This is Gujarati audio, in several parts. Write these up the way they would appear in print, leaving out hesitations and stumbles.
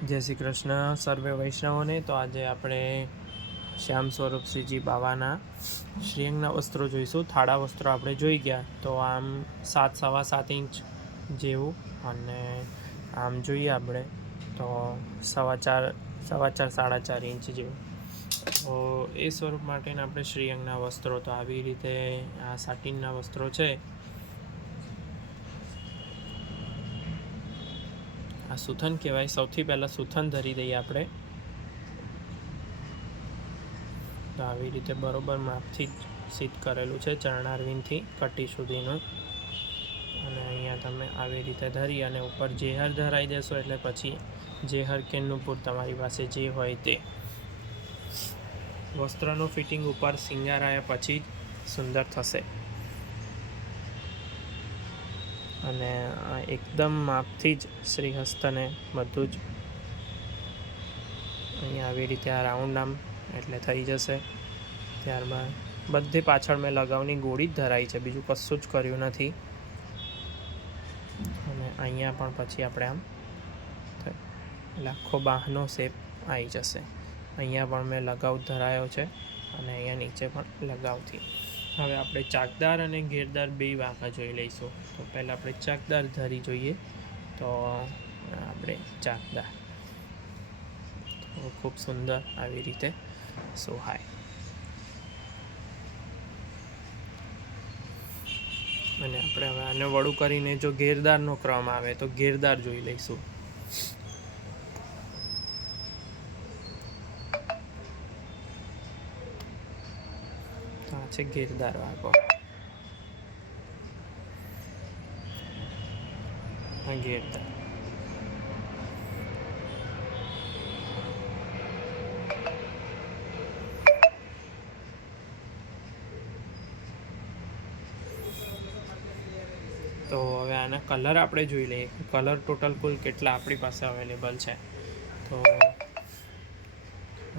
જય શ્રી કૃષ્ણ સર્વે વૈષ્ણવોને। તો આજે આપણે શ્યામ સ્વરૂપ શ્રીજી બાવાના શ્રીઅંગના વસ્ત્રો જોઈશું। થાળા વસ્ત્રો આપણે જોઈ ગયા, તો આમ 7 સવા 7 ઇંચ જેવું, અને આમ જોઈએ આપણે તો 4.25 4.5 ઇંચ જેવું। તો એ સ્વરૂપ માટેના આપણે શ્રીઅંગના વસ્ત્રો તો આવી રીતે આ સાટીનના વસ્ત્રો છે। આ સુથન કહેવાય। સૌથી પહેલાં સુથન ધરી દઈએ આપણે। તો આવી રીતે બરોબર માપથી જ સીધ કરેલું છે, ચરણારવિંદથી કટી સુધીનું। અને અહીંયા તમે આવી રીતે ધરી અને ઉપર જેહર ધરાવી દેશો, એટલે પછી જેહર કે નુપુર તમારી પાસે જે હોય તે વસ્ત્રનું ફિટિંગ ઉપર શિંગાર આવ્યા પછી જ સુંદર થશે। અને એકદમ માપથી જ શ્રીહસ્તને બધું જ અહીંયા આવી રીતે આ રાઉન્ડ આમ એટલે થઈ જશે। ત્યારબાદ બધી પાછળ મેં લગાવની ગોળી જ ધરાઈ છે, બીજું કશું જ કર્યું નથી। અને અહીંયા પણ પછી આપણે આમ એટલે આખો બાહનો શેપ આવી જશે। અહીંયા પણ મેં લગાવ ધરાયો છે, અને અહીંયા નીચે પણ લગાવથી। હવે આપણે ચાકદાર અને ઘેરદાર બે વાંકા જોઈ લઈશું। તો પહેલાં આપણે ચાકદાર ધરી જોઈએ। તો આપણે ચાકદાર તો ખૂબ સુંદર આવી રીતે સોહાય। અને આપણે હવે આને વળું કરીને જો ઘેરદારનો ક્રમ આવે તો ઘેરદાર જોઈ લઈશું। તો આ છે ઘેરદાર વાંકો। ઘેરદાર તો હવે આના કલર આપણે જોઈ લઈએ। કલર ટોટલ કુલ કેટલા આપણી પાસે અવેલેબલ છે। તો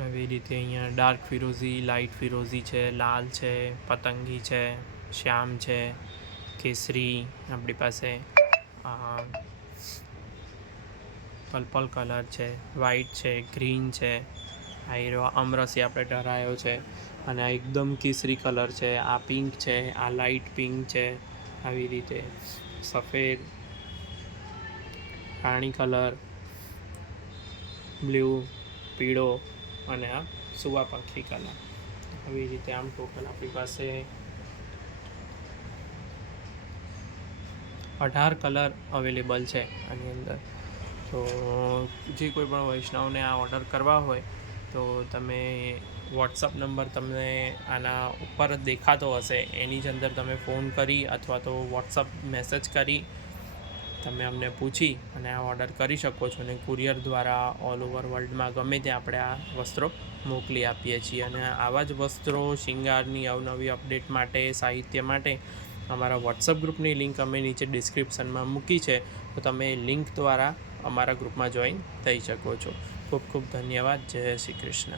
આવી રીતે અહીંયા ડાર્ક ફિરોઝી, લાઇટ ફિરોઝી છે, લાલ છે, પતંગી છે, શ્યામ છે, કેસરી આપણી પાસે, પર્પલ કલર છે, વ્હાઈટ છે, ગ્રીન છે, આયરો અમરસી આપણે ધરાયો છે, અને આ એકદમ કેસરી કલર છે, આ પિંક છે, આ લાઇટ પિંક છે, આવી રીતે સફેદ, રાણી કલર, બ્લુ, પીળો, અને આ સુવાપંખી કલર। આવી રીતે આમ ટોટલ આપણી પાસે 18 કલર અવેલેબલ છે આની અંદર। તો જે કોઈ પણ વૈષ્ણવને આ ઓર્ડર કરવા હોય તો તમે વોટ્સઅપ નંબર તમને આના ઉપર જ દેખાતો હશે, એની જ અંદર તમે ફોન કરી અથવા તો વોટ્સઅપ મેસેજ કરી તમે અમને પૂછી અને આ ઓર્ડર કરી શકો છો। અને કુરિયર દ્વારા ઓલ ઓવર વર્લ્ડમાં ગમે ત્યાં આપણે આ વસ્ત્રો મોકલી આપીએ છીએ। અને આવા જ વસ્ત્રો શિંગારની અવનવી અપડેટ માટે, સાહિત્ય માટે અમારા વોટ્સઅપ ગ્રુપની લિંક અમે નીચે ડિસ્ક્રિપ્શનમાં મૂકી છે, તો તમે લિંક દ્વારા અમારા ગ્રુપમાં જોઈન થઈ શકો છો। ખૂબ ખૂબ ધન્યવાદ। જય શ્રી કૃષ્ણ।